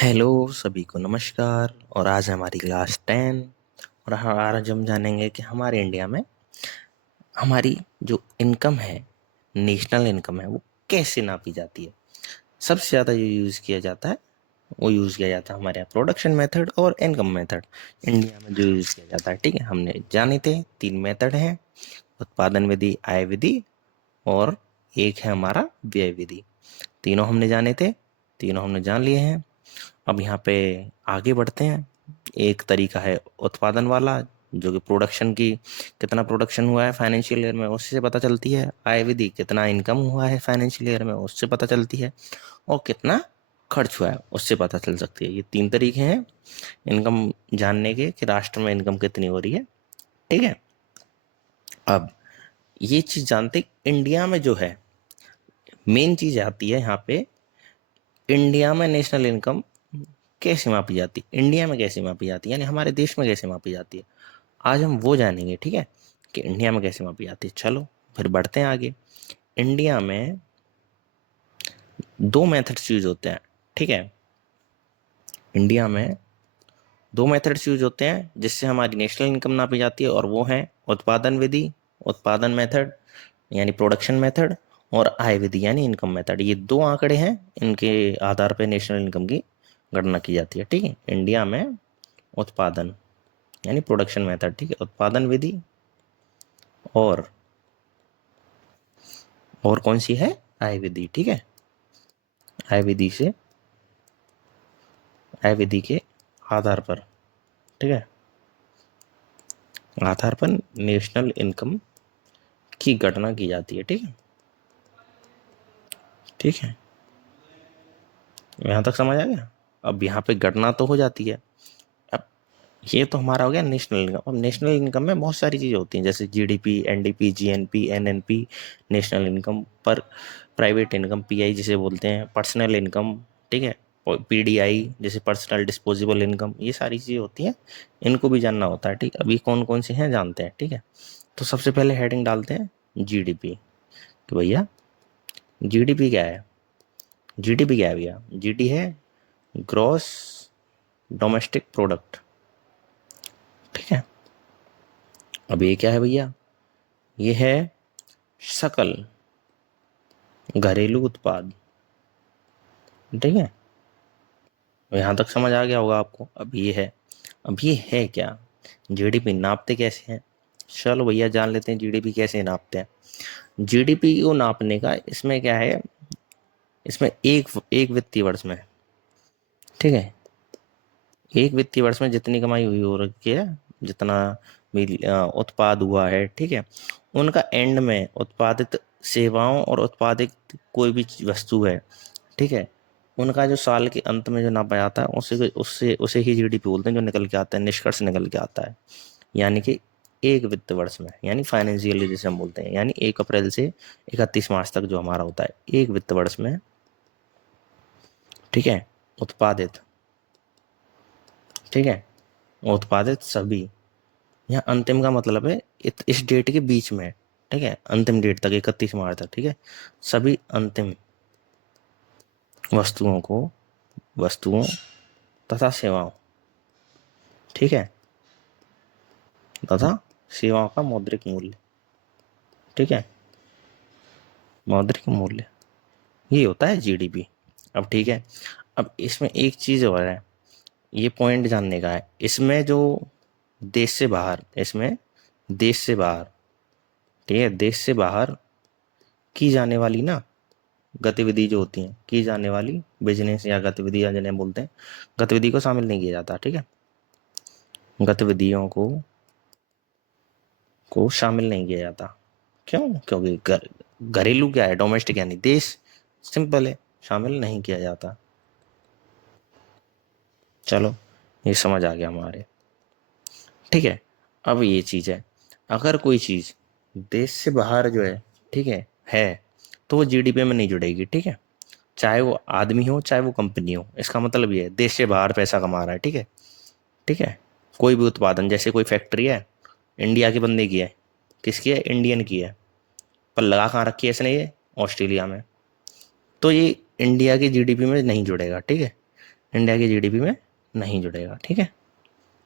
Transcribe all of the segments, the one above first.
Hello सभी को नमस्कार। और आज है हमारी क्लास 10। और आज हम जानेंगे कि हमारे इंडिया में हमारी जो इनकम है, नेशनल इनकम है, वो कैसे नापी जाती है। सबसे ज़्यादा जो यूज़ किया जाता है वो यूज़ किया जाता है हमारे यहाँ प्रोडक्शन मेथड और इनकम मेथड। इंडिया में जो यूज़ किया जाता है, ठीक है, हमने जाने थे 3 मेथड हैं: उत्पादन विधि, आय विधि और एक है हमारा व्यय विधि। तीनों हमने जाने थे, तीनों हमने जान लिए हैं। अब यहाँ पे आगे बढ़ते हैं। एक तरीका है उत्पादन वाला, जो कि प्रोडक्शन की कितना प्रोडक्शन हुआ है फाइनेंशियल ईयर में उससे पता चलती है। आय विधि कितना इनकम हुआ है फाइनेंशियल ईयर में उससे पता चलती है। और कितना खर्च हुआ है उससे पता चल सकती है। ये 3 तरीके हैं इनकम जानने के कि राष्ट्र में इनकम कितनी हो रही है। ठीक है। अब ये चीज जानते इंडिया में जो है मेन चीज आती है यहाँ पे, इंडिया में नेशनल इनकम कैसे मापी जाती है, इंडिया में कैसे मापी जाती है, यानी हमारे देश में कैसे मापी जाती है। आज हम वो जानेंगे, ठीक है, कि इंडिया में कैसे मापी जाती है। चलो फिर बढ़ते हैं आगे। इंडिया में 2 मेथड्स यूज होते हैं, ठीक है। इंडिया में 2 मेथड्स यूज होते हैं जिससे हमारी नेशनल इनकम नापी जाती है, और वो है उत्पादन विधि, उत्पादन मेथड यानी प्रोडक्शन मेथड, और आय विधि यानी इनकम मेथड। ये 2 आंकड़े हैं, इनके आधार पर नेशनल इनकम की गणना की जाती है। ठीक है। इंडिया में उत्पादन यानी प्रोडक्शन मेथड, ठीक है, उत्पादन विधि और कौन सी है, आय विधि। ठीक है। आय विधि से, आय विधि के आधार पर, ठीक है, आधार पर नेशनल इनकम की गणना की जाती है। ठीक है। ठीक है, यहाँ तक समझ आ गया। अब यहाँ पे गणना तो हो जाती है। अब ये तो हमारा हो गया नेशनल इनकम। अब नेशनल इनकम में बहुत सारी चीज़ें होती हैं, जैसे GDP, NDP, GNP, NNP, national income पर, प्राइवेट इनकम पीआई जिसे बोलते हैं, पर्सनल इनकम, ठीक है, पीडीआई जैसे पर्सनल डिस्पोजेबल इनकम, ये सारी चीज़ें होती हैं, इनको भी जानना होता है। ठीक है। अभी कौन कौन सी हैं जानते हैं। ठीक है। तो सबसे पहले हेडिंग डालते हैं जीडीपी, कि भैया जीडीपी क्या है। जीडीपी क्या है भैया, जीडी है ग्रॉस डोमेस्टिक प्रोडक्ट। ठीक है। अब ये क्या है भैया, ये है सकल घरेलू उत्पाद। ठीक है। यहाँ तक समझ आ गया होगा आपको। अब ये है क्या, जीडीपी नापते कैसे हैं। चलो भैया जान लेते हैं जीडीपी कैसे नापते हैं। जीडीपी को नापने का इसमें क्या है, इसमें एक एक वित्तीय वर्ष में, ठीक है, एक वित्तीय वर्ष में जितनी कमाई हुई हो रखी है, जितना भी उत्पाद हुआ है, ठीक है, उनका एंड में उत्पादित सेवाओं और उत्पादित कोई भी वस्तु है, ठीक है, उनका जो साल के अंत में जो नापा जाता है उसे उससे उसे ही जीडीपी बोलते हैं, जो निकल के आता है, निष्कर्ष निकल के आता है। यानी कि एक वित्त वर्ष में, यानी फाइनेंशियल जिसे हम बोलते हैं, यानी 1 अप्रैल से 31 मार्च तक जो हमारा होता है, एक वित्त वर्ष में, ठीक है, उत्पादित, ठीक है, उत्पादित सभी, यहाँ अंतिम का मतलब है इस डेट के बीच में, ठीक है, अंतिम डेट तक 31 मार्च तक, ठीक है, सभी अंतिम वस्तुओं को, वस्तुओं तथा सेवाओं, ठीक है, तथा सेवाओं का मौद्रिक मूल्य, ठीक है, मौद्रिक मूल्य, ये होता है जीडीपी। अब ठीक है, अब इसमें एक चीज और है, ये पॉइंट जानने का है। इसमें जो देश से बाहर, इसमें देश से बाहर, ठीक है, देश से बाहर की जाने वाली ना गतिविधि जो होती हैं, की जाने वाली बिजनेस या गतिविधियां जिन्हें बोलते हैं, गतिविधि को शामिल नहीं किया जाता। ठीक है, गतिविधियों को शामिल नहीं किया जाता। क्यों, क्योंकि घरेलू क्या है, डोमेस्टिक यानी देश, सिंपल है, शामिल नहीं किया जाता। चलो ये समझ आ गया हमारे। ठीक है। अब ये चीज है, अगर कोई चीज देश से बाहर जो है तो वो जीडीपी में नहीं जुड़ेगी। ठीक है, चाहे वो आदमी हो चाहे वो कंपनी हो, इसका मतलब ये है देश से बाहर पैसा कमा रहा है। ठीक है। ठीक है, कोई भी उत्पादन, जैसे कोई फैक्ट्री है, इंडिया के बंदे की है, किसकी है, इंडियन की है, पर लगा कहाँ रखी है इसने, ये ऑस्ट्रेलिया में, तो ये इंडिया की जीडीपी में नहीं जुड़ेगा। ठीक है, इंडिया की जीडीपी में नहीं जुड़ेगा। ठीक है,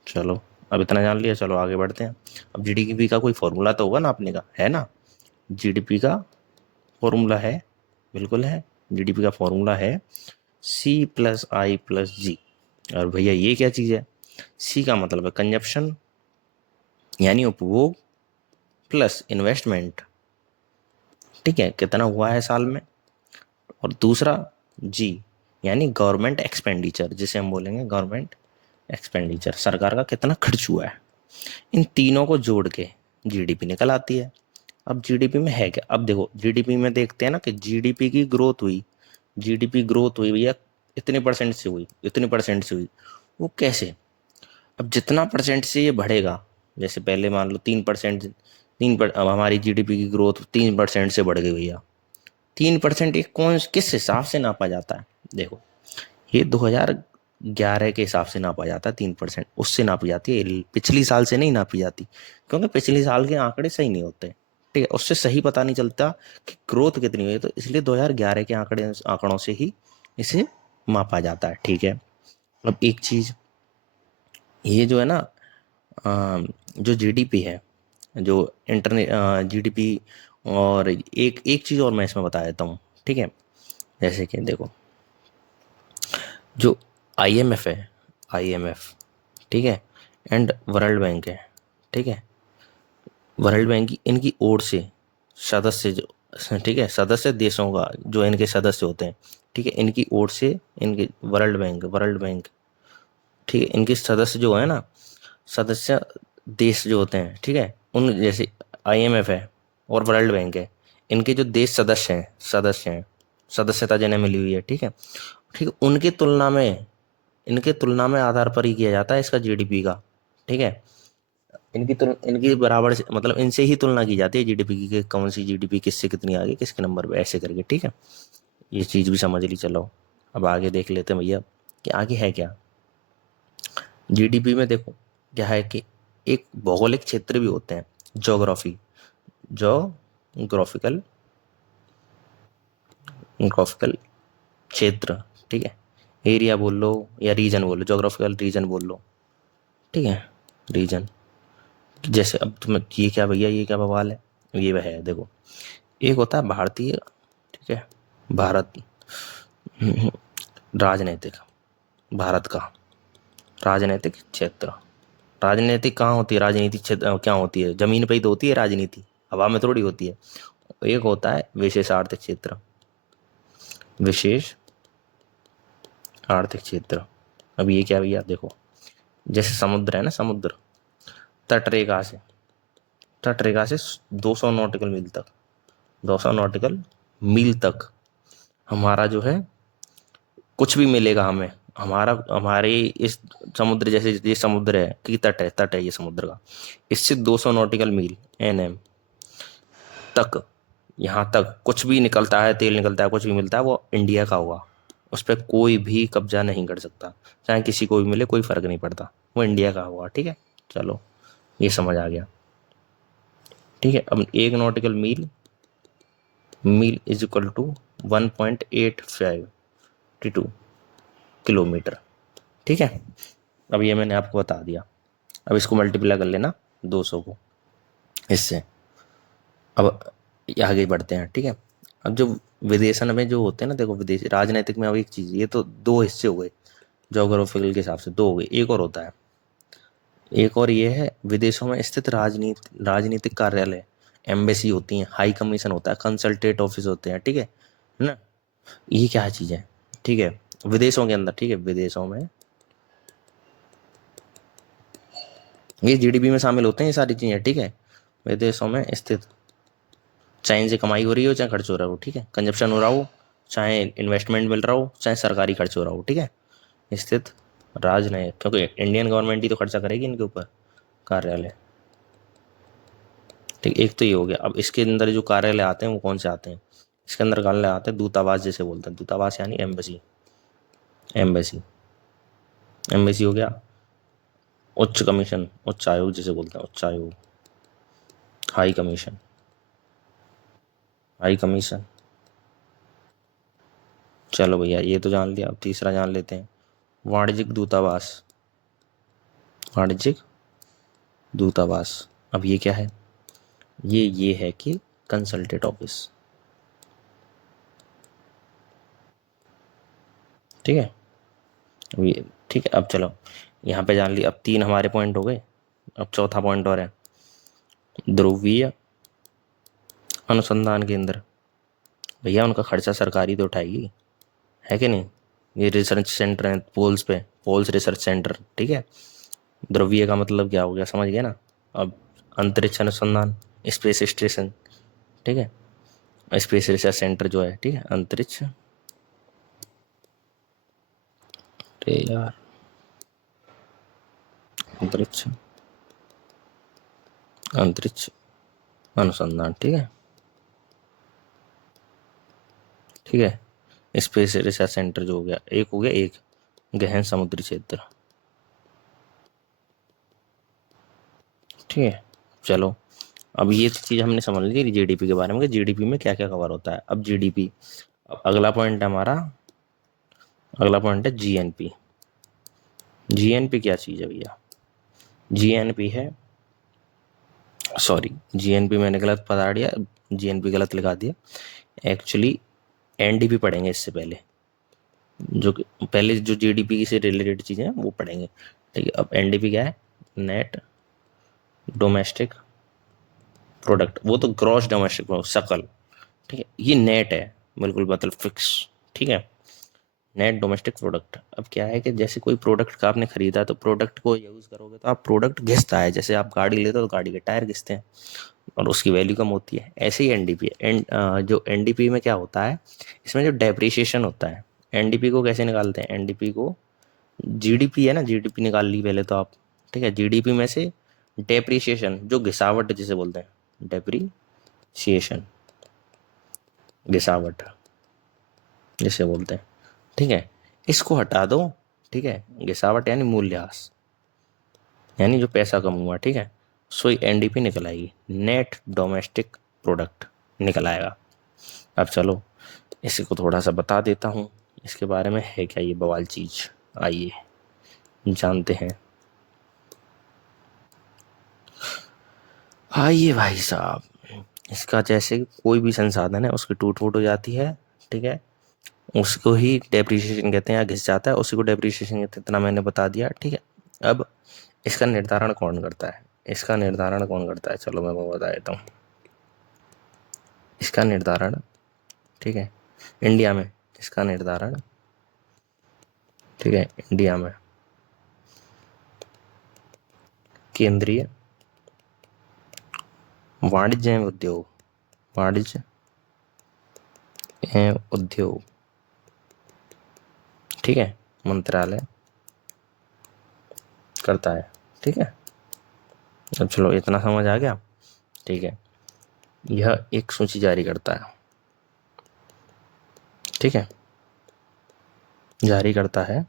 चलो अब इतना जान लिया, चलो आगे बढ़ते हैं। अब जीडीपी का कोई फॉर्मूला तो होगा ना अपने का, है ना? जीडीपी का फॉर्मूला है, बिल्कुल है। जीडीपी का फॉर्मूला है C+I+G। और भैया ये क्या चीज़ है? सी का मतलब है कंजप्शन, यानी उपभोग, प्लस इन्वेस्टमेंट। ठीक है, कितना हुआ है साल में। और दूसरा जी, यानी गवर्नमेंट एक्सपेंडिचर, जिसे हम बोलेंगे गवर्नमेंट एक्सपेंडिचर, सरकार का कितना खर्च हुआ है। इन तीनों को जोड़ के जीडीपी निकल आती है। अब जीडीपी में है क्या? अब देखो जीडीपी में देखते हैं ना कि जीडीपी की ग्रोथ हुई, जीडीपी ग्रोथ हुई भैया, इतने परसेंट से हुई, इतने परसेंट से हुई। वो कैसे? अब जितना परसेंट से ये बढ़ेगा, जैसे पहले मान लो 3%, अब हमारी जीडीपी की ग्रोथ 3% से बढ़ गई भैया। 3% एक कौन किस हिसाब से नापा जाता है? देखो, ये 2011 के हिसाब से नापा जाता है। 3% उससे नापी जाती है, पिछली साल से नहीं नापी जाती, क्योंकि पिछली साल के आंकड़े सही नहीं होते। ठीक है, उससे सही पता नहीं चलता कि ग्रोथ कितनी हुई है, तो इसलिए 2011 के आंकड़ों से ही इसे मापा जाता है। ठीक है, अब एक चीज ये जो है ना, जो जीडीपी है, जो इंटरनेट जीडीपी, और एक एक चीज़ और मैं इसमें बता देता हूँ। ठीक है, जैसे कि देखो, जो आईएमएफ है, आईएमएफ, ठीक है, एंड वर्ल्ड बैंक है, ठीक है, वर्ल्ड बैंक की इनकी ओर से सदस्य जो, ठीक है, सदस्य देशों का जो इनके सदस्य होते हैं, ठीक है, इनकी ओर से इनके वर्ल्ड बैंक, ठीक है, इनके सदस्य जो है ना, सदस्य देश जो होते हैं, ठीक है, उन जैसे आईएमएफ है और वर्ल्ड बैंक है, इनके जो देश सदस्य हैं, सदस्यता जिन्हें मिली हुई है, ठीक है, ठीक है, इनके तुलना में आधार पर ही किया जाता है इसका जीडीपी का। ठीक है, इनकी बराबर से, मतलब इनसे ही तुलना की जाती है जीडीपी की, कि कौन सी जीडीपी किससे कितनी आगे, किसके नंबर पे, ऐसे करके। ठीक है, ये चीज़ भी समझ ली। चलो अब आगे देख लेते हैं भैया कि आगे है क्या। जीडीपी में देखो क्या है कि एक भौगोलिक क्षेत्र भी होते हैं, जोग्राफी, जोग्राफिकल ग्राफिकल क्षेत्र। ठीक है, एरिया बोल लो या रीजन बोल लो, जोग्राफिकल रीजन बोल लो। ठीक है, रीजन। जैसे अब तुम्हें ये क्या भैया, ये क्या बवाल है? ये वह है, देखो, एक होता है भारतीय, ठीक है, भारत, राजनीतिक, भारत का राजनीतिक क्षेत्र। राजनीतिक कहाँ होती है? राजनीतिक क्षेत्र क्या होती है? जमीन पे ही तो होती है राजनीति, हवा में थोड़ी होती है। एक होता है विशेष आर्थिक क्षेत्र, विशेष आर्थिक क्षेत्र। अब ये क्या भैया, देखो, जैसे समुद्र है ना, समुद्र, तटरेखा से तटरेखा से 200 नॉटिकल मील तक, 200 नॉटिकल मील तक हमारा जो है कुछ भी मिलेगा हमें। हमारे इस समुद्र, जैसे ये समुद्र है कि तट है ये समुद्र का, इससे 200 नॉटिकल मील, एनएम तक, यहाँ तक कुछ भी निकलता है, तेल निकलता है, कुछ भी मिलता है, वो इंडिया का होगा। उस पर कोई भी कब्जा नहीं कर सकता, चाहे किसी को भी मिले, कोई फर्क नहीं पड़ता, वो इंडिया का होगा। ठीक है, चलो ये समझ आ गया। ठीक है, अब 1 nautical mile, mile is equal to 1.852 kilometre. ठीक है, अब ये मैंने आपको बता दिया। अब इसको मल्टीप्लाई कर लेना 200 को इससे। अब ये आगे बढ़ते हैं। ठीक है, अब जो विदेशन में जो होते हैं ना, देखो विदेशी राजनीतिक में, अब एक चीज़, ये तो दो हिस्से हो गए जोग्राफिकल के हिसाब से, दो हो गए, एक और होता है, एक और ये है विदेशों में स्थित राजनीतिक कार्यालय, एम्बेसी होती हैं, हाई कमीशन होता है, कंसल्टेट ऑफिस होते हैं। ठीक है ना? ये क्या चीज़ है? ठीक है, विदेशों के अंदर, ठीक है, विदेशों में ये जीडीपी में शामिल होते हैं ये सारी चीज़ें। ठीक है, विदेशों में स्थित, चाहे इनसे कमाई हो रही हो, चाहे खर्च हो रहा हो, ठीक है, कंजप्शन हो रहा हो, चाहे इन्वेस्टमेंट मिल रहा हो, चाहे सरकारी खर्च हो रहा हो, ठीक है, स्थित राजनयिक, क्योंकि इंडियन गवर्नमेंट ही तो खर्चा करेगी इनके ऊपर, कार्यालय। ठीक, एक तो ये हो गया। अब इसके अंदर जो कार्यालय आते हैं वो कौन से आते हैं? इसके अंदर कार्यालय आते हैं दूतावास, जैसे बोलते हैं, दूतावास यानी एम्बेसी, एम्बेसी, एम्बेसी हो गया। उच्च कमीशन, उच्च आयोग जिसे बोलते हैं, उच्च आयोग, हाई कमीशन, हाई कमीशन। चलो भैया ये तो जान लिया, अब तीसरा जान लेते हैं, वाणिज्यिक दूतावास, वाणिज्यिक दूतावास। अब ये क्या है, ये है कि कंसल्टेट ऑफिस, ठीक है। अब ये ठीक है, अब चलो यहाँ पे जान ली, अब 3 हमारे पॉइंट हो गए। अब चौथा पॉइंट और है, ध्रुवीय अनुसंधान केंद्र। भैया उनका खर्चा सरकारी तो उठाएगी, है कि नहीं। ये रिसर्च सेंटर है पोल्स पे, पोल्स रिसर्च सेंटर, ठीक है। ध्रुवीय का मतलब क्या हो गया, समझ गए ना। अब अंतरिक्ष अनुसंधान, स्पेस स्टेशन, ठीक है, स्पेस रिसर्च सेंटर जो है, ठीक है, अंतरिक्ष, अरे यार, अंतरिक्ष, अंतरिक्ष अनुसंधान, ठीक है, ठीक है। स्पेस रिसर्च सेंटर जो हो गया, एक हो गया, एक गहन समुद्री क्षेत्र, ठीक है। चलो अब ये चीज़ हमने समझ ली जीडीपी के बारे में कि जीडीपी में क्या क्या कवर होता है। अब जीडीपी, अब अगला पॉइंट है हमारा, अगला पॉइंट है जीएनपी। जीएनपी क्या चीज़ है भैया, जीएनपी है, सॉरी जीएनपी मैंने गलत बता दिया, जीएनपी गलत लिखा दिया। एक्चुअली एनडीपी पढ़ेंगे इससे पहले, जो पहले जो जीडीपी से रिलेटेड चीज़ें हैं वो पढ़ेंगे, ठीक है। अब एनडीपी क्या है, नेट डोमेस्टिक प्रोडक्ट, वो तो ग्रॉस डोमेस्टिक प्रोडक्ट, सकल, ठीक है। ये नेट है, बिल्कुल मतलब फिक्स, ठीक है। नेट डोमेस्टिक प्रोडक्ट, अब क्या है कि जैसे कोई प्रोडक्ट का आपने खरीदा तो प्रोडक्ट को यूज़ करोगे तो आप प्रोडक्ट घिसता है, जैसे आप गाड़ी लेते हो तो गाड़ी के टायर घिसते हैं और उसकी वैल्यू कम होती है, ऐसे ही एनडीपी है। जो एनडीपी में क्या होता है, इसमें जो डेप्रिसिएशन होता है, एनडीपी को कैसे निकालते हैं, एनडीपी को, जीडीपी है ना, जीडीपी निकाल ली पहले तो आप, ठीक है। जीडीपी में से डेप्रिसिएशन, जो घिसावट जिसे बोलते हैं, डेप्रिसिएशन, घिसावट जिसे बोलते हैं, ठीक है, इसको हटा दो, ठीक है। गिसावट यानी मूल्यह्रास, यानी जो पैसा कम हुआ, ठीक है, सो एनडीपी निकल आएगी, नेट डोमेस्टिक प्रोडक्ट निकल आएगा। अब चलो इसको थोड़ा सा बता देता हूँ, इसके बारे में है क्या ये बवाल चीज़, आइए जानते हैं। आइए भाई साहब, इसका जैसे कोई भी संसाधन है उसकी टूट फूट हो जाती है, ठीक है, उसको ही डेप्रिसिएशन कहते हैं, या घिस जाता है उसी को डेप्रिसिएशन कहते हैं, इतना मैंने बता दिया, ठीक है। अब इसका निर्धारण कौन करता है, इसका निर्धारण कौन करता है, चलो मैं वो बता देता हूँ। इसका निर्धारण, ठीक है, इंडिया में इसका निर्धारण, ठीक है, इंडिया में केंद्रीय वाणिज्य एवं उद्योग, वाणिज्य एवं उद्योग, ठीक है, मंत्रालय करता है, ठीक है। अब चलो इतना समझ आ गया, ठीक है। यह एक सूची जारी करता है, ठीक है, जारी करता है,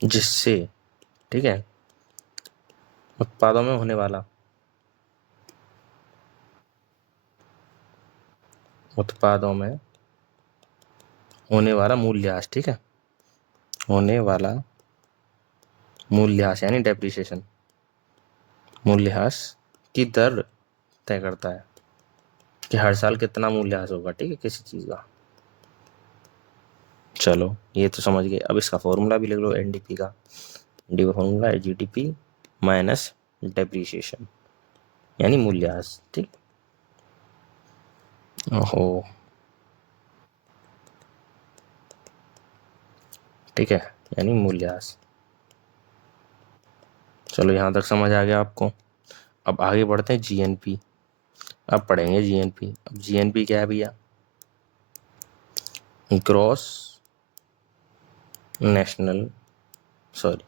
जिससे, ठीक है, उत्पादों में होने वाला, उत्पादों में होने वाला मूल्यह्रास, ठीक है, होने वाला मूल्यह्रास यानी डेप्रिसिएशन, मूल्यह्रास की दर तय करता है कि हर साल कितना मूल्यह्रास होगा, ठीक है, किसी चीज़ का। चलो ये तो समझ गए, अब इसका फॉर्मूला भी लिख लो एनडीपी का। एनडीपी का फॉर्मूला है जीडीपी माइनस डेप्रिसिएशन यानी मूल्यह्रास, ठीक। ओहो, ठीक है, यानी मूल्यह्रास। चलो यहाँ तक समझ आ गया आपको। अब आगे बढ़ते हैं जीएनपी, अब पढ़ेंगे जीएनपी। अब जीएनपी क्या है भैया, ग्रॉस नेशनल, सॉरी,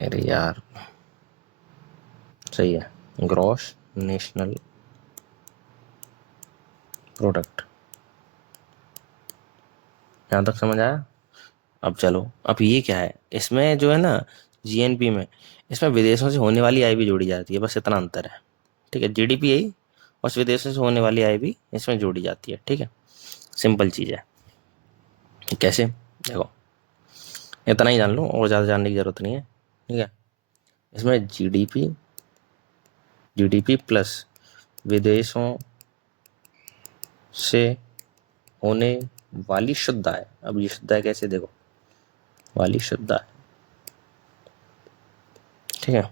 अरे यार, सही है, ग्रॉस नेशनल प्रोडक्ट, यहाँ तक समझ आया। अब चलो, अब ये क्या है, इसमें जो है ना जीएनपी में, इसमें विदेशों से होने वाली आय भी जोड़ी जाती है, बस इतना अंतर है, ठीक है। जीडीपी यही उस विदेशों से होने वाली आय भी इसमें जोड़ी जाती है। ठीक है, सिंपल चीज़ है। कैसे, देखो इतना ही जान लो और ज़्यादा जानने की ज़रूरत नहीं है। ठीक है, इसमें जीडीपी प्लस विदेशों से होने वाली शुद्ध आय। अब ये शुद्ध आय कैसे, देखो वाली शुद्ध आय। ठीक है,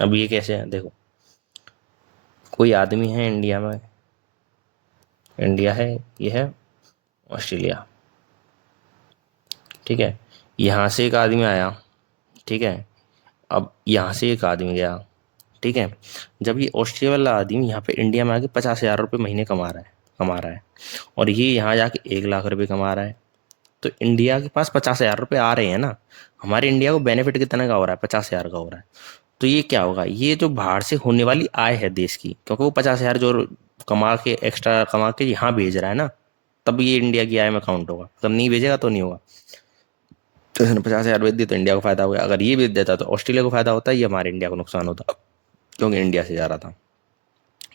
अब ये कैसे है, देखो कोई आदमी है इंडिया में, इंडिया है, ये है ऑस्ट्रेलिया। ठीक है, यहाँ से एक आदमी आया। ठीक है, अब यहाँ से एक आदमी गया। ठीक है, जब ये ऑस्ट्रेलिया वाला आदमी यहाँ पे इंडिया में आके 50,000 रुपये महीने कमा रहा है और ये यहाँ जाके 1 लाख रुपये कमा रहा है, तो इंडिया के पास 50,000 रुपये आ रहे हैं ना। हमारे इंडिया को बेनिफिट कितने का हो रहा है, 50,000 का हो रहा है। तो ये क्या होगा, ये जो बाहर से होने वाली आय है देश की, क्योंकि वो 50,000 जो कमा के एक्स्ट्रा कमा के यहाँ भेज रहा है ना, तब ये इंडिया की आय में काउंट होगा। तब नहीं भेजेगा तो नहीं होगा। तो इसने 50,000 बेच दिए तो इंडिया को फायदा हो गया। अगर ये बेच देता तो ऑस्ट्रेलिया को फायदा होता है, ये हमारे इंडिया को नुकसान होता, क्योंकि इंडिया से जा रहा था।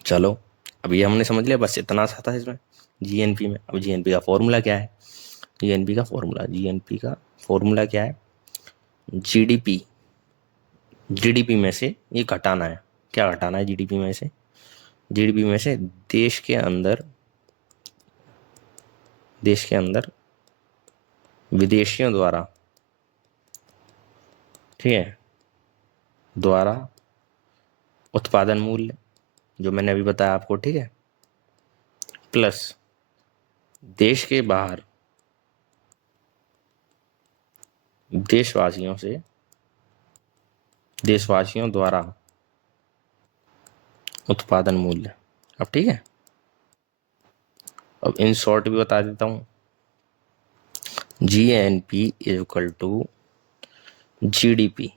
चलो, अब ये हमने समझ लिया, बस इतना सा था इसमें जीएनपी में। अब जीएनपी का फॉर्मूला क्या है, जीएनपी का फॉर्मूला क्या है, जीडीपी, जीडीपी में से ये घटाना है। क्या घटाना है जीडीपी में से, जीडीपी में से देश के अंदर विदेशियों द्वारा, ठीक है, द्वारा उत्पादन मूल्य जो मैंने अभी बताया आपको। ठीक है, प्लस देश के बाहर देशवासियों द्वारा उत्पादन मूल्य। अब ठीक है, अब इन शॉर्ट भी बता देता हूँ, GNP is equal to GDP.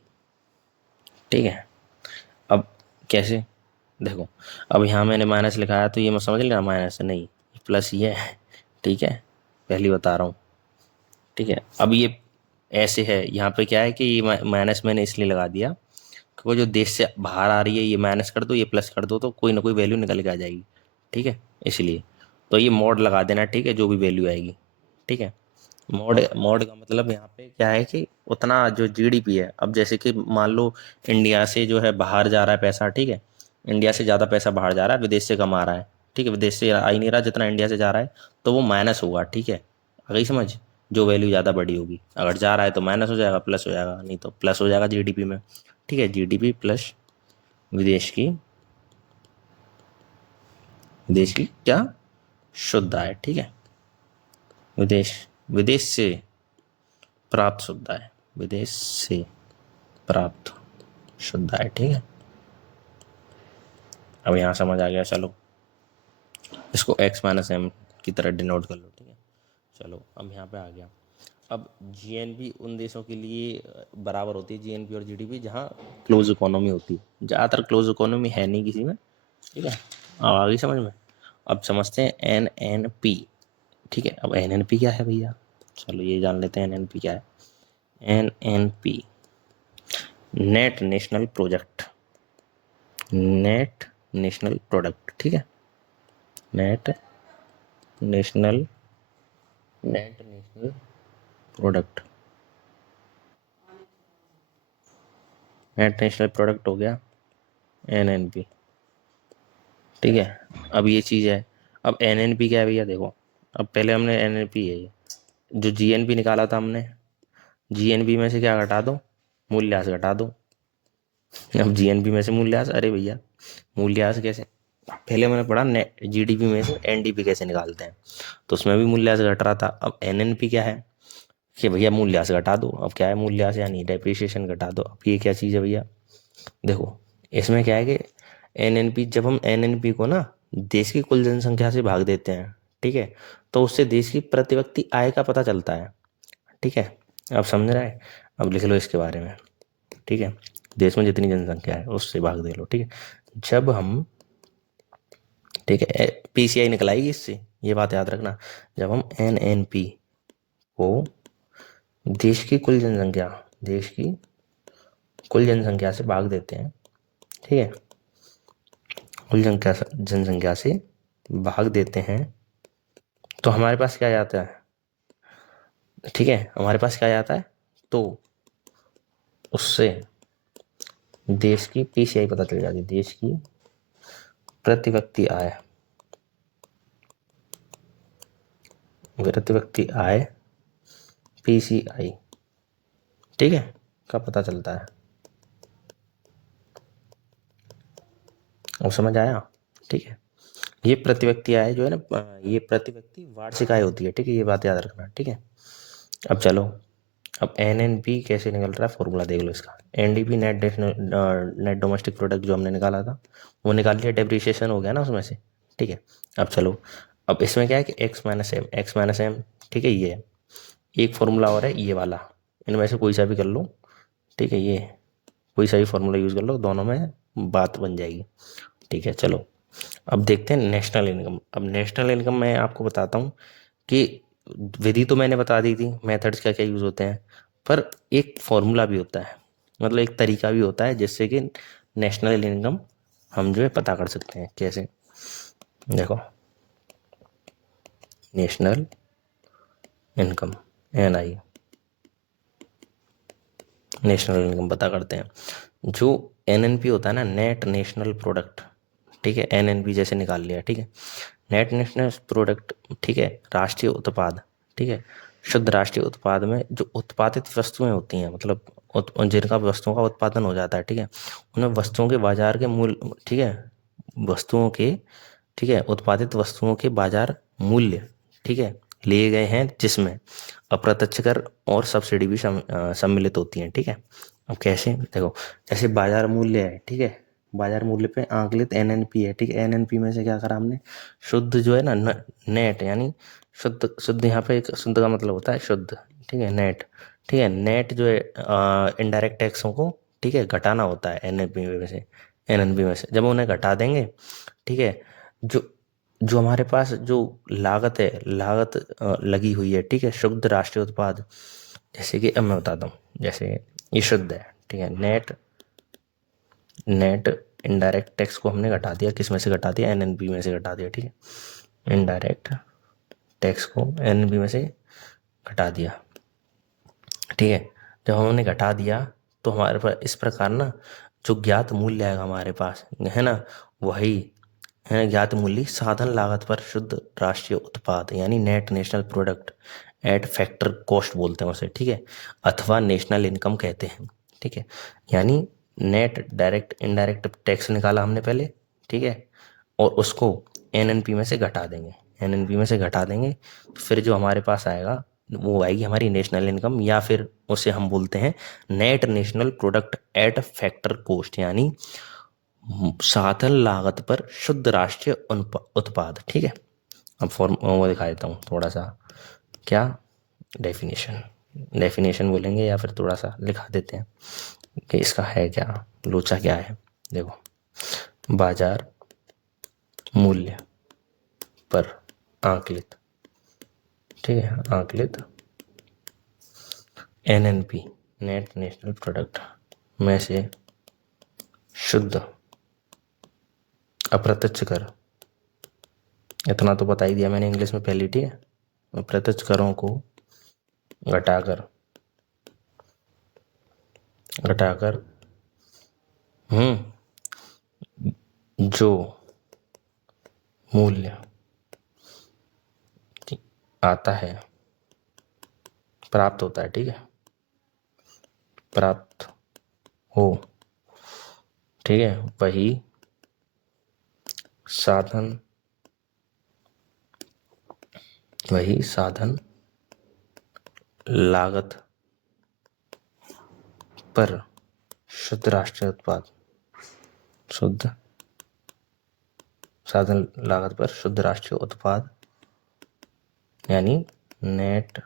ठीक है, अब कैसे, देखो अब यहाँ मैंने माइनस लिखा है तो ये मैं समझ लेना माइनस है, नहीं प्लस ये है। ठीक है, पहली बता रहा हूँ। ठीक है, अब ये ऐसे है, यहाँ पे क्या है कि ये माइनस मैंने इसलिए लगा दिया क्योंकि जो देश से बाहर आ रही है, ये माइनस कर दो ये प्लस कर दो तो कोई ना कोई वैल्यू निकल के आ जाएगी। ठीक है, इसलिए तो ये मोड लगा देना। ठीक है, जो भी वैल्यू आएगी। ठीक है, मोड मोड का मतलब यहाँ पे क्या है कि उतना जो जीडीपी है, अब जैसे कि मान लो इंडिया से जो है बाहर जा रहा है पैसा। ठीक है, इंडिया से ज़्यादा पैसा बाहर जा रहा है, विदेश से कमा रहा है। ठीक है, विदेश से आ ही नहीं रहा जितना इंडिया से जा रहा है, तो वो माइनस होगा। ठीक है, आ गई समझ, जो वैल्यू ज़्यादा बड़ी होगी, अगर जा रहा है तो माइनस हो जाएगा, प्लस हो जाएगा, नहीं तो प्लस हो जाएगा जीडीपी में। ठीक है, जीडीपी प्लस विदेश की क्या शुद्ध आय। ठीक है, विदेश विदेश से प्राप्त शुद्ध आय, विदेश से प्राप्त शुद्ध आय। ठीक है, अब यहाँ समझ आ गया। चलो इसको x माइनस एम की तरह डिनोट कर लो। ठीक है, चलो अब यहाँ पे आ गया। अब जीएनपी उन देशों के लिए बराबर होती है, जीएनपी और जीडीपी, जहाँ क्लोज इकोनॉमी होती है। ज़्यादातर क्लोज इकोनॉमी है नहीं किसी में। ठीक है, अब आ गई समझ में। अब समझते हैं एनएनपी। ठीक है, अब एनएनपी क्या है भैया, चलो ये जान लेते हैं एनएनपी क्या है। NNP net national project, net national product. ठीक है, net national product, net national product हो गया एनएनपी। ठीक है, अब ये चीज़ है। अब एनएनपी क्या है भैया, देखो अब पहले हमने एनएनपी है, जो जीएनपी निकाला था हमने, जीएनपी में से क्या घटा दो, मूल्यह्रास घटा दो। अब जीएनपी में से मूल्यह्रास, अरे भैया मूल्यह्रास कैसे, पहले मैंने पढ़ा नेट जीडीपी में से एनडीपी कैसे निकालते हैं, तो उसमें भी मूल्यह्रास घट रहा था। अब एनएनपी क्या है कि भैया मूल्यह्रास घटा दो। अब क्या है मूल्यह्रास, यानी डेप्रिसिएशन घटा दो। अब ये क्या चीज़ है भैया, देखो इसमें क्या है कि एनएनपी, जब हम एनएनपी को ना देश की कुल जनसंख्या से भाग देते हैं, ठीक है, तो उससे देश की प्रति व्यक्ति आय का पता चलता है। ठीक है, अब समझ रहा है, अब लिख लो इसके बारे में। ठीक है, देश में जितनी जनसंख्या है उससे भाग दे लो। ठीक है, जब हम, ठीक है, पीसीआई निकल आएगी इससे, ये बात याद रखना। जब हम एनएनपी को देश की कुल जनसंख्या से भाग देते हैं, ठीक है, कुल जनसंख्या से भाग देते हैं तो हमारे पास क्या आता है, ठीक है, हमारे पास क्या आता है, तो उससे देश की पीसीआई पता चल जाती है, देश की प्रति व्यक्ति आय, प्रति व्यक्ति आय पीसीआई, ठीक है, का पता चलता है। अब समझ आया, ठीक है। ये प्रति व्यक्ति आय जो है ना, ये प्रति व्यक्ति वार्षिक आय होती है, ठीक है, ये बात याद रखना, ठीक है। अब चलो, अब एनएनपी कैसे निकल रहा है, फॉर्मूला देख लो इसका। एनडीपी नेट डोमेस्टिक प्रोडक्ट जो हमने निकाला था वो निकाल लिया, डेप्रिसिएशन हो गया ना उसमें से, ठीक है। अब चलो, अब इसमें क्या है कि एक्स माइनस एम, ठीक है, ये है। एक फॉर्मूला और है ये वाला, इनमें से कोई सा भी कर लो, ठीक है, ये कोई सा भी फॉर्मूला यूज़ कर लो, दोनों में बात बन जाएगी, ठीक है। चलो, अब देखते हैं नेशनल इनकम। अब नेशनल इनकम मैं आपको बताता हूँ कि विधि तो मैंने बता दी थी, मेथड्स क्या क्या यूज़ होते हैं, पर एक फॉर्मूला भी होता है, मतलब एक तरीका भी होता है जिससे कि नेशनल इनकम हम जो है पता कर सकते हैं। कैसे, देखो, national income, NI, national income पता करते हैं। जो एनएनपी होता है ना, नेट नेशनल प्रोडक्ट, ठीक है, एनएनपी जैसे निकाल लिया, ठीक है, नेट नेशनल प्रोडक्ट, ठीक है, राष्ट्रीय उत्पाद, ठीक है, शुद्ध राष्ट्रीय उत्पाद में जो उत्पादित वस्तुएं होती हैं, मतलब जिनका वस्तुओं का उत्पादन हो जाता है, ठीक है, उन्हें वस्तुओं के बाजार के मूल्य, ठीक है, वस्तुओं के, ठीक है, उत्पादित वस्तुओं के बाजार मूल्य, ठीक है, लिए गए हैं, जिसमें अप्रत्यक्ष कर और सब्सिडी भी सम्मिलित होती हैं, ठीक है। अब कैसे, देखो, जैसे बाजार मूल्य है, ठीक है, बाजार मूल्य पे आंकलित एनएनपी है, ठीक है, एनएनपी में से क्या करा हमने, शुद्ध जो है ना, नेट, यानी शुद्ध, शुद्ध यहाँ पे एक शुद्ध का मतलब होता है शुद्ध, ठीक है, नेट, ठीक है, नेट जो है इनडायरेक्ट टैक्सों को, ठीक है, घटाना होता है एनएनपी में से, एनएनपी में से जब उन्हें घटा देंगे, ठीक है, जो जो हमारे पास जो लागत है, लागत लगी हुई है, ठीक है, शुद्ध राष्ट्रीय उत्पाद, जैसे कि अब मैं बताता हूँ, जैसे ये शुद्ध है, ठीक है, नेट, नेट इनडायरेक्ट टैक्स को हमने घटा दिया, किस में से घटा दिया, एनएनपी में से घटा दिया, ठीक है, इनडायरेक्ट टैक्स को एनएनपी में से घटा दिया, ठीक है। जब हमने घटा दिया तो हमारे पास इस प्रकार ना जो ज्ञात मूल्य आएगा हमारे पास, है ना, वही है ज्ञात मूल्य साधन लागत पर शुद्ध राष्ट्रीय उत्पाद, यानी net national product at factor cost बोलते हैं उसे, ठीक है, अथवा नेशनल इनकम कहते हैं, ठीक है। यानी नेट डायरेक्ट इनडायरेक्ट टैक्स निकाला हमने पहले, ठीक है, और उसको एनएनपी में से घटा देंगे, एनएनपी में से घटा देंगे, तो फिर जो हमारे पास आएगा वो आएगी हमारी नेशनल इनकम, या फिर उसे हम बोलते हैं net national product at factor cost, यानी साधन लागत पर शुद्ध राष्ट्रीय उत्पाद, ठीक है। अब फॉर्म वो दिखा देता हूँ थोड़ा सा, क्या, डेफिनेशन, डेफिनेशन बोलेंगे या फिर थोड़ा सा लिखा देते हैं कि इसका है क्या, लोचा क्या है। देखो, बाजार मूल्य पर आंकलित, ठीक है, आंकलित एनएनपी, नेट नेशनल प्रोडक्ट में से शुद्ध अप्रत्यक्ष कर, इतना तो बता ही दिया मैंने इंग्लिश में पहले, ठीक है, अप्रत्यक्ष करों को घटाकर, घटाकर जो मूल्य आता है, प्राप्त होता है, ठीक है, प्राप्त हो, ठीक है, वही साधन, वही साधन लागत पर शुद्ध राष्ट्रीय उत्पाद, शुद्ध साधन लागत पर शुद्ध राष्ट्रीय उत्पाद, यानी नेट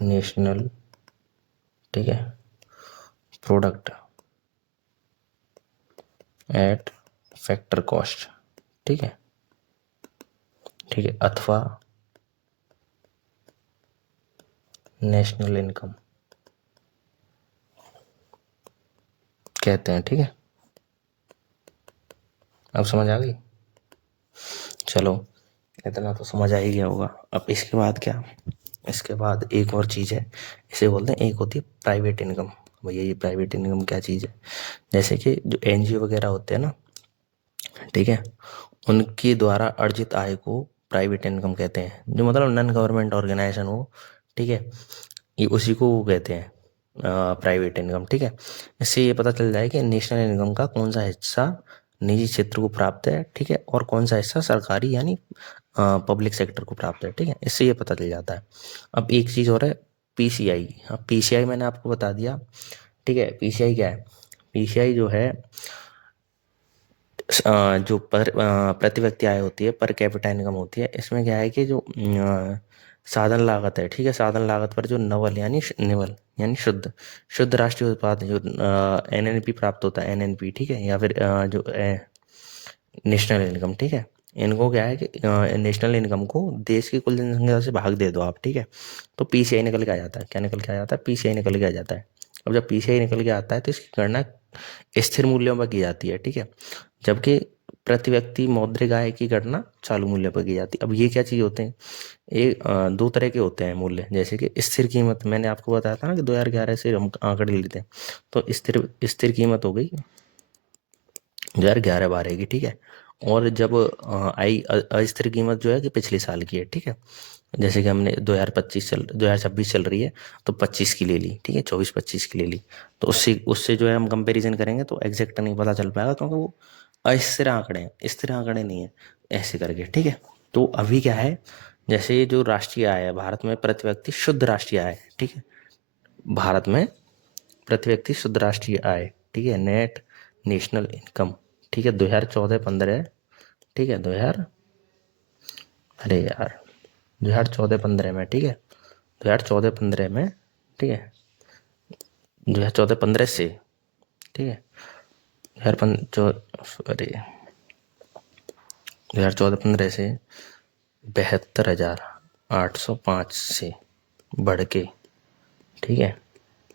नेशनल, ठीक है, प्रोडक्ट एट फैक्टर कॉस्ट, ठीक है, ठीक है, अथवा नेशनल इनकम कहते हैं, ठीक है, अब समझ आ गई? चलो, इतना तो समझ आ ही गया होगा। अब इसके बाद क्या, इसके बाद एक और चीज़ है, इसे बोलते हैं, एक होती है प्राइवेट इनकम। भैया ये प्राइवेट इनकम क्या चीज़ है? जैसे कि जो एनजीओ वगैरह होते हैं ना, ठीक है, उनके द्वारा अर्जित आय को प्राइवेट इनकम कहते हैं। जो मतलब नॉन गवर्नमेंट ऑर्गेनाइजेशन हो, ठीक है, ये उसी को वो कहते हैं प्राइवेट इनकम, ठीक है। इससे ये पता चल जाए कि नेशनल इनकम का कौन सा हिस्सा निजी क्षेत्र को प्राप्त है, ठीक है, और कौन सा हिस्सा सरकारी यानी पब्लिक सेक्टर को प्राप्त है, ठीक है, इससे ये पता चल जाता है। अब एक चीज़ और है, पीसीआई। हाँ, पीसीआई मैंने आपको बता दिया, ठीक है। पीसीआई क्या है? पीसीआई जो है जो प्रति व्यक्ति आय होती है, पर कैपिटा इनकम होती है, इसमें क्या है कि जो साधन लागत है, ठीक है, साधन लागत पर जो नवल यानी निवल यानी शुद्ध शुद्ध राष्ट्रीय उत्पाद जो एनएनपी प्राप्त होता है, एनएनपी, ठीक है, या फिर जो नेशनल इनकम, ठीक है, इनको क्या है कि नेशनल इनकम को देश की कुल जनसंख्या से भाग दे दो आप, ठीक है, तो पीसीआई निकल के आ जाता है। क्या निकल के आ जाता है? पीसीआई निकल के आ जाता है। अब जब पीसीआई निकल के आता है तो इसकी गणना स्थिर मूल्यों पर की जाती है, ठीक है, जबकि प्रति व्यक्ति मौद्रिक आय की गणना चालू मूल्य पर की जाती है। अब ये क्या चीज़ होते हैं? ये दो तरह के होते हैं मूल्य। जैसे कि स्थिर कीमत, मैंने आपको बताया था ना कि 2011 से हम आंकड़े लेते हैं, तो स्थिर स्थिर कीमत हो गई 2011-12 की, ठीक है। और जब आई अस्थिर कीमत जो है कि पिछले साल की है, ठीक है, जैसे कि हमने 2026 चल रही है, तो 25 की ले ली, ठीक है, 24-25 की ले ली, तो उससे उससे जो है हम कंपैरिजन करेंगे तो एग्जैक्ट नहीं पता चल पाएगा, क्योंकि वो अस्थिर आंकड़े हैं, स्थिर आंकड़े नहीं है, ऐसे करके, ठीक है। तो अभी क्या है, जैसे ये जो राष्ट्रीय आय है भारत में, प्रति व्यक्ति शुद्ध राष्ट्रीय आय, ठीक है, भारत में प्रति व्यक्ति शुद्ध राष्ट्रीय आय, ठीक है, नेट नेशनल इनकम, ठीक है, 2014-15, ठीक है, 2000, अरे यार, 2014-15 में, ठीक है, 2014-15 में, ठीक है, 2014-15 से, ठीक है, 2014-15 से 72,805 से बढ़ के, ठीक है,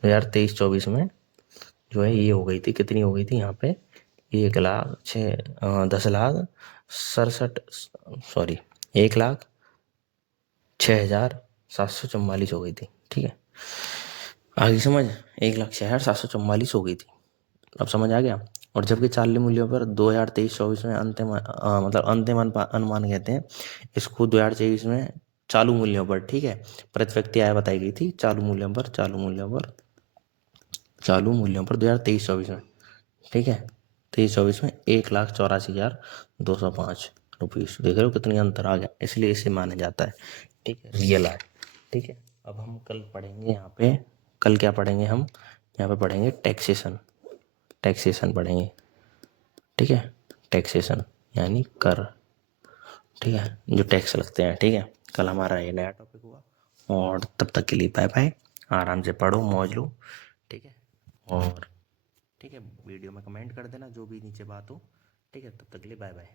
2023-24 में जो है ये हो गई थी, कितनी हो गई थी यहाँ पे, 10,67,000, सॉरी, 1,06,744 हो गई थी, ठीक है। आगे समझ, 1,06,744 हो गई थी। अब समझ आ गया। और जबकि चालू मूल्यों पर 2023-24 में अंतिम मतलब अंतिम अनुमान कहते हैं इसको, 2023 में चालू मूल्यों पर, ठीक है, प्रति व्यक्ति आय बताई गई थी चालू मूल्यों पर, 2023-24 में, ठीक है, 23-24 में 1,84,205 रुपीज़। देख रहे हो कितनी अंतर आ गया, इसलिए इसे माना जाता है, ठीक है, रियल आय, ठीक है। अब हम कल पढ़ेंगे यहाँ पे, कल क्या पढ़ेंगे हम यहाँ पे? पढ़ेंगे टैक्सेशन, टैक्सेशन पढ़ेंगे, ठीक है, टैक्सेशन यानी कर, ठीक है, जो टैक्स लगते हैं, ठीक है। कल हमारा ये नया टॉपिक हुआ, और तब तक के लिए बाय बाय। आराम से पढ़ो, मौज लो, ठीक है, और ठीक है, वीडियो में कमेंट कर देना जो भी नीचे बात हो, ठीक है, तब तक के लिए बाय बाय।